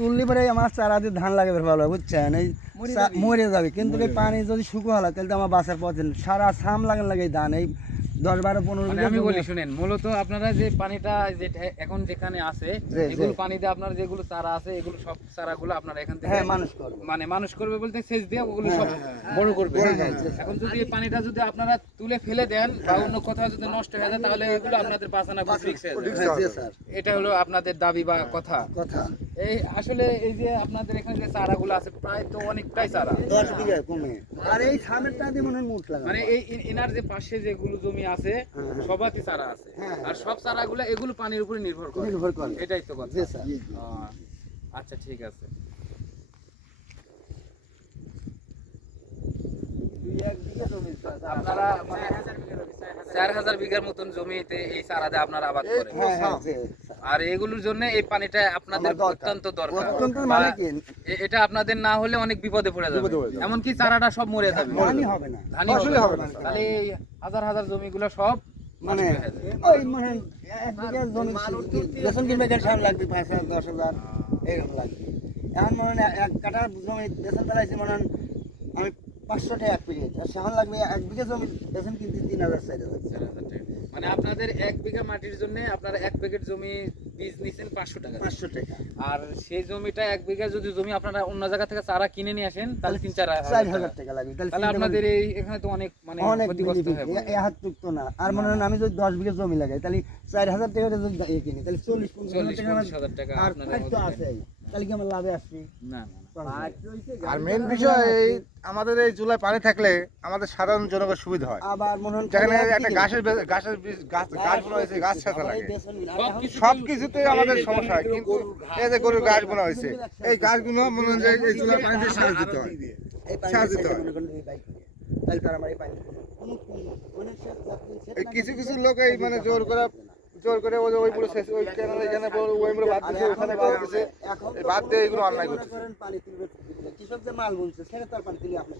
তুললে পরে আমার চারা দিয়ে ধান লাগাবে ভালো, বুঝছেন? এই মরে যাবে, কিন্তু এই পানি যদি শুকনো হলো তাহলে তো আমার বাঁচার পথে নেই। সারা সাম লাগান লাগে ধান এই 10-12-15 মানে আমি বলি শুনেন, মূলত আপনারা যে পানিটা যে এখন যেখানে আছে এগুলো পানিতে আপনার যেগুলো চারা আছে এগুলো সব চারাগুলো আপনারা এখান থেকে মানুষ করবে, মানে মানুষ করবে বলতে সেচ দিয়ে ওগুলো সব বড় করবে। এখন যদি এই পানিটা যদি আপনারা তুলে ফেলে দেন বা অন্য কোথাও যদি নষ্ট হয়ে যায় তাহলে এগুলো আপনাদের বাঁচানো খুব রিস্ক হয়ে যাবে। এটা হলো আপনাদের দাবি বা কথা। এই আসলে এই যে আপনাদের এখানে যে চারাগুলো আছে প্রায় তো অনেকটাই চারা 10 বিঘা কমে, আর এই সামেরটা দিয়ে মনে হয় মুঠ লাগা, মানে এই এনার যে পাশে যেগুলো জমি আছে সবাতে চারা আছে, আর সব চারাগুলো এগুলো পানির উপরে নির্ভর করে। এটাই তো কথা। আচ্ছা ঠিক আছে। আপনারা 4000 বিঘার মতন জমিতে এই চারা দিয়ে আপনারা আবাদ করেন, আর এগুলোর জন্য এই পানিটা আপনাদের অত্যন্ত দরকার। এটা আপনাদের না হলে অনেক বিপদে পড়ে যাবে, এমনকি চারাটা সব মরে যাবে, ধানই হবে না। তাহলে এই হাজার হাজার জমিগুলো সব মানে ওই মানে 1 বিঘা জমি বেতন কিনবে সার লাগবে 5,000-10,000 এরকম লাগবে। এখন মনে হয় 1 কাঠা জমি বেতন ফেলাইছি, মনে হয় আমি 500 টাকা 1 বিঘা, আর সেখানে লাগবে 1 বিঘা জমি বেতন কিনতে 3,000-4,000 টাকা। মানে আপনাদের 1 বিঘা মাটির জন্য আপনারা 1 প্যাকেট জমি বীজ নিছেন 500 টাকা, আর সেই জমিটা 1 বিঘা যদি জমি আপনারা অন্য জায়গা থেকে চারা কিনে নিয়ে আসেন তাহলে 3-4 হাজার টাকা লাগবে। তাহলে আপনাদের এই এখানে তো অনেক মানে ক্ষতিগ্রস্ত হবে। এই হাত তো না, আর মনে হয় আমি যদি 10 বিঘা জমি লাগাই তাহলে 4,000 টাকা যদি কিনি তাহলে 40-50 হাজার টাকা আপনারা তো আছে, তাহলে কি আমার লাভে আসবে? না। আর মেইন বিষয় এই আমাদের এই চুলায় পানি থাকলে আমাদের সাধারণ জনগণের সুবিধা হয়। আবার মনে হয় যেখানে একটা গাছগুলো হয়েছে, গাছ ছাঁচা লাগে, সবকিছুতে আমাদের সমস্যা হয়। কিন্তু এই যে গরুর গাছ বোনা হয়েছে, এই গাছগুলো মনে হয় যে এই চুলার পানিতে সার দিতে হয়, সার দিতে হয়। কিছু কিছু লোক এই মানে জোর করে ওই পুরো শেষ ওই ক্যানেল এখানে ওই পুরো বাদ দিছে, ওখানে করে দিছে, বাদ দিয়ে এগুলো অন্যায় করছে। কৃষক যে মাল বলছে সেটা তো আর পানি দিলে আপনার